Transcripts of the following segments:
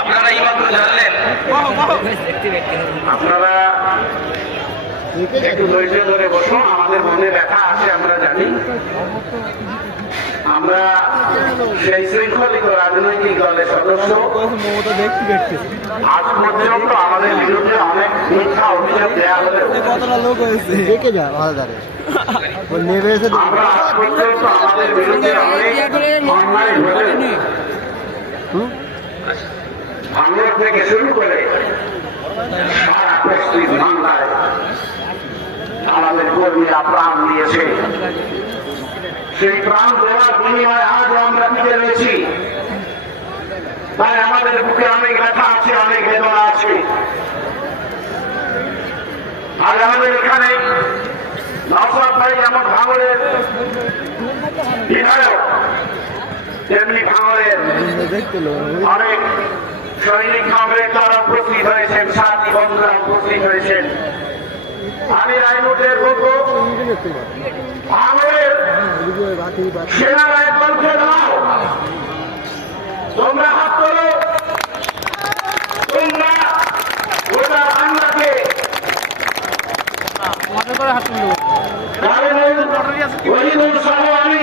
আপনারা এইমাত্র জানলেন। আপনারা একটু ধৈর্য ধরে বসুন আমাদের মনে ব্যথা আছে আমরা জানি। আমরা সেই শৃঙ্খলিত রাজনৈতিক দলের সদস্য। আজ পর্যন্ত আমাদের বিরুদ্ধে অনেক মিথ্যা অভিযোগ দেওয়া হলেও আমরা আজ পর্যন্ত আমাদের বিরুদ্ধে অনেক অন্যায় হলেও? ভাঙর থেকে শুরু করে সারা পশ্চিম বাংলায় আমাদের কর্মীরা প্রাণ দিয়েছে। সেই প্রাণ দেওয়ার বিনিময়ে আজ আমরা টিকে রয়েছি তাই আমাদের বুকে অনেক ব্যথা আছে, অনেক বেদনা আছে। আজ আমাদের এখানে নসরত ভাই যেমন ভাঙরের বিধায়ক তেমনি অনেক সৈনিক কংগ্রেস তারা উপস্থিত হয়েছেন সাথী বন্ধুরা উপস্থিত হয়েছেন। আমি রায়নুটের বলব সেনারা দাও। তোমরা হাত করো তোমরা গোটা বাংলাকে সহ আমি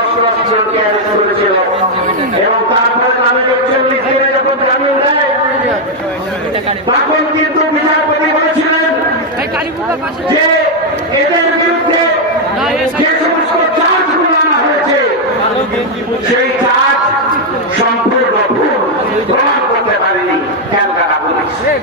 অষ্টআশি অ্যারেস্ট করেছিল এবং তারপরে তাদেরকে চল্লিশ দিনে যখন জামিন দেয় তখন কিন্তু বিচারপতি বলেছিলেন যে এদের বিরুদ্ধে যে সমস্ত চার্জগুলো আনা হয়েছে সেই চার্জ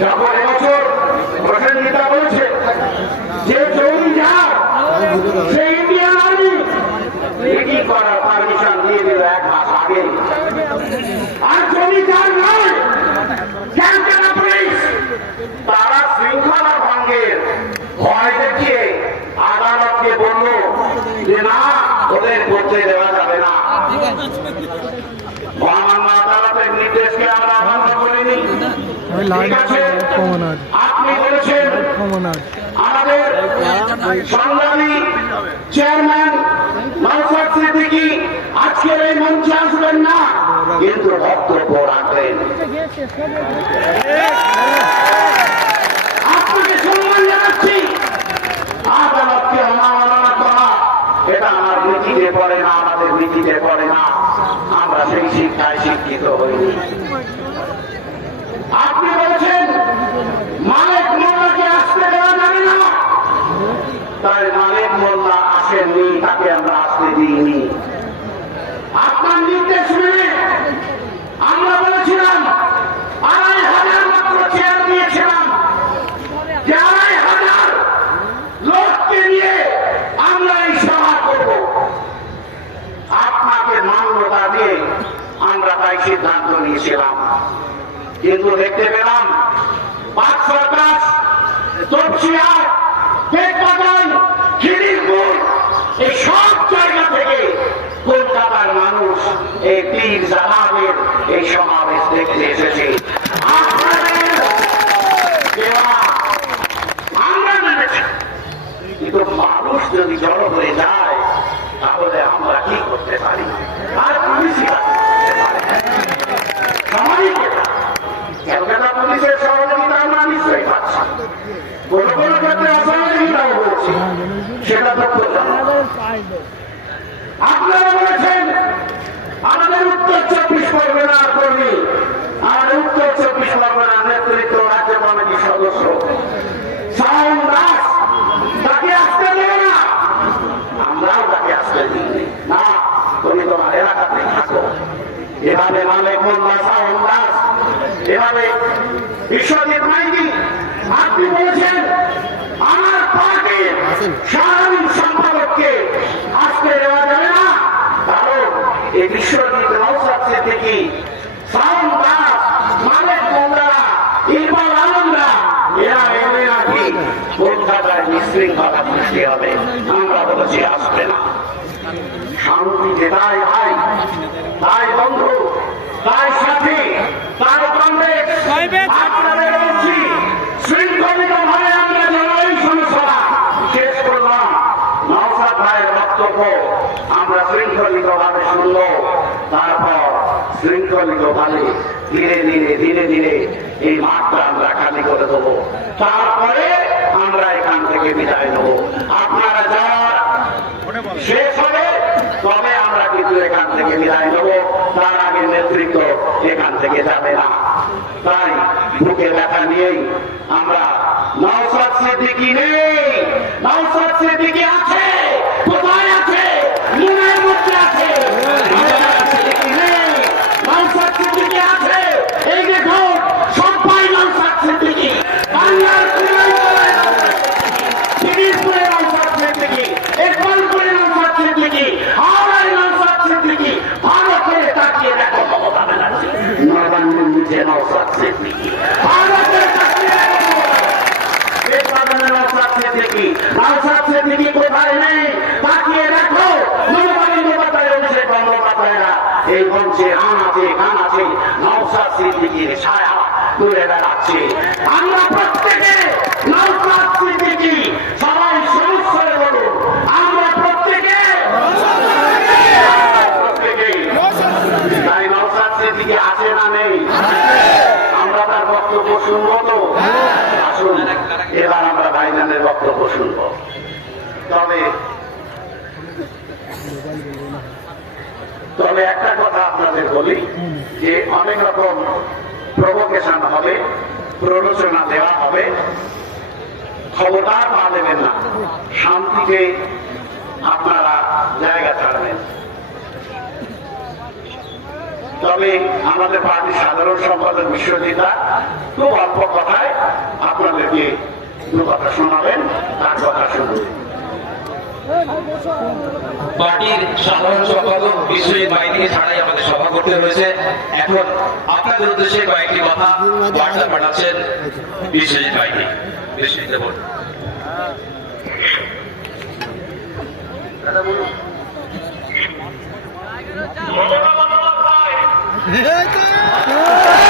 যখন এবছর প্রসেনজিতা বলছে যে জমি যার সে ইন্ডিয়ান আর্মি এটি করার পারমিশন দিয়ে দিল এক মাস আগে আর জমি যার নয় ক্যালকাটা পুলিশ তারা শৃঙ্খলা ভঙ্গের ভয় দেখিয়ে আদালতকে বলল যে না ওদের করতে দেওয়া যাবে না মহামান্য আদালতের নির্দেশকে আমরা অমান্য করিনি কমনার কমনার আমাদের সংগ্রামী চেয়ারম্যান নওসাদ সিদ্দিকি আজকের এই মঞ্চে আসবেন না কিন্তু বক্তব্য রাখবেন। আপনাকে সম্মান জানাচ্ছি। আদালতকে অনাবরণা করা এটা আমার নীতিতে পড়ে না আমাদের নীতিতে পড়ে না। আমরা সেই শিক্ষায় শিক্ষিত হইনি আপনি বলেছেন মালিক মোল্লাকে আসতে দেওয়া যাবে না তাই মালিক মোল্লা আসেননি তাকে আসতে দিইনি আপনার নির্দেশ মেনে আমরা বলেছিলাম, আড়াই হাজার মাত্র চেয়ার দিয়েছিলাম। আড়াই হাজার লোককে নিয়ে আমরা এই সভা করব। আপনাকে মান্যতা দিয়ে আমরা তাই সিদ্ধান্ত নিয়েছিলাম। কিন্তু দেখতে পেলাম পাঁচ সরকার, তপসিয়ার বেগবাগান খিদিরপুর এই সব জায়গা থেকে কলকাতার মানুষ এই পীর জালামের এই সমাবেশ দেখতে এসেছে আপনাদের দেওয়া আমরা মেনেছি কিন্তু মানুষ যদি জড়ো হয়ে যায় তাহলে আমরা কি করতে পারি আর পুলিশই বা কি করতে পারে? সবাই এটা ক্যালকাটা পুলিশ আপনারা বলেছেন আমাদের উত্তর চব্বিশ পরগনার কর্মী আমাদের উত্তর চব্বিশ পরগনার নেতৃত্ব রাজ্য কমিটির সদস্য শাওন দাস তাকে আসতে দেবে না আমরাও তাকে আসতে দিই না তুমি তোমার এলাকাতে থাকো এভাবে মানে মোল্লা শাওন দাস এভাবে বিশ্বজিৎ মাইতি আপনি বলেছেন আমার পার্টির সাধারণ সম্পাদককে আসতে দেওয়া যাবে না। কারণ এই বিশ্বজিৎ নৌসাদ সিদ্দিকি শাওন দাস মালিক মোল্লা ইকবাল আলমরা এরা এলে নাকি কলকাতায় বিশৃঙ্খলা সৃষ্টি হবে। আমরা বলেছি আসবে না। তাই ভাই তাই তাই সাথী তাই কংগ্রেস আপনাদের বলছি শৃঙ্খলিত ভাবে আমরা যেন এই সমস্যা শেষ করলাম নওসাদ ভাইয়ের বক্তব্য আমরা শৃঙ্খলিত ভাবে শুনব তারপর ভাবে ধীরে ধীরে ধীরে ধীরে এই মাঠটা আমরা খালি করে দেবো। তারপরে আমরা এখান থেকে বিদায় নেব। আপনারা যাওয়ার শেষ হবে তবে আমরা কিন্তু এখান থেকে বিদায় নেব। তার আগে নেতৃত্ব এখান থেকে যাবে না। তাই বুকে ব্যথা নিয়েই আমরা নওসাদ সিদ্দিকি নেই। Naushad general success we me. আমরা তার বক্তব্য শুনব তো? এবার আমরা ভাইজানের বক্তব্য শুনব। তবে তবে একটা কথা আপনাদের বলি, যে অনেক রকম প্রভোকেশন হবে, প্ররোচনা দেওয়া হবে। খবরদার পা দেবেন না। শান্তিতে আপনারা জায়গা ছাড়বেন। তবে আমাদের পার্টির সাধারণ সম্পাদক বিশ্বজিতা খুব অল্প কথায় আপনাদেরকে দু কথা শোনাবেন তার কথা শুনবেন। পার্টির সাধারণ সম্পাদক বিশ্বজিৎ বাইদিকে ছাড়াই আমাদের সভা করতে হয়েছে এখন আপনাদের উদ্দেশ্যে কয়েকটি কথা বার্তা পাঠাচ্ছেন বিশ্বজিৎ বাইদি বিশ্বজিৎ বলুন। আপনাকে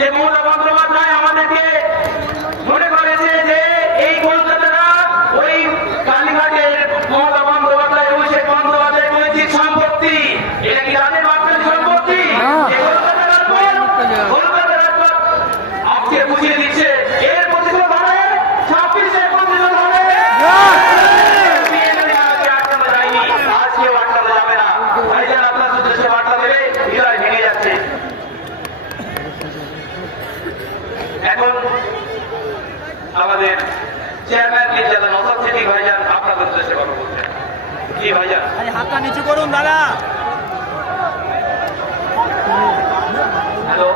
যে মৌলবাদ আমাদের চেয়ারম্যান যারা নজর থেকে ভাইজান আপনাদের উদ্দেশ্যে কথা বলছেন কি ভাইজান। হাতটা নিচু করুন দাদা। হ্যালো।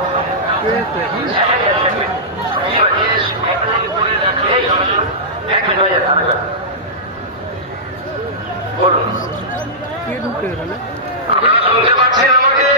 আমাকে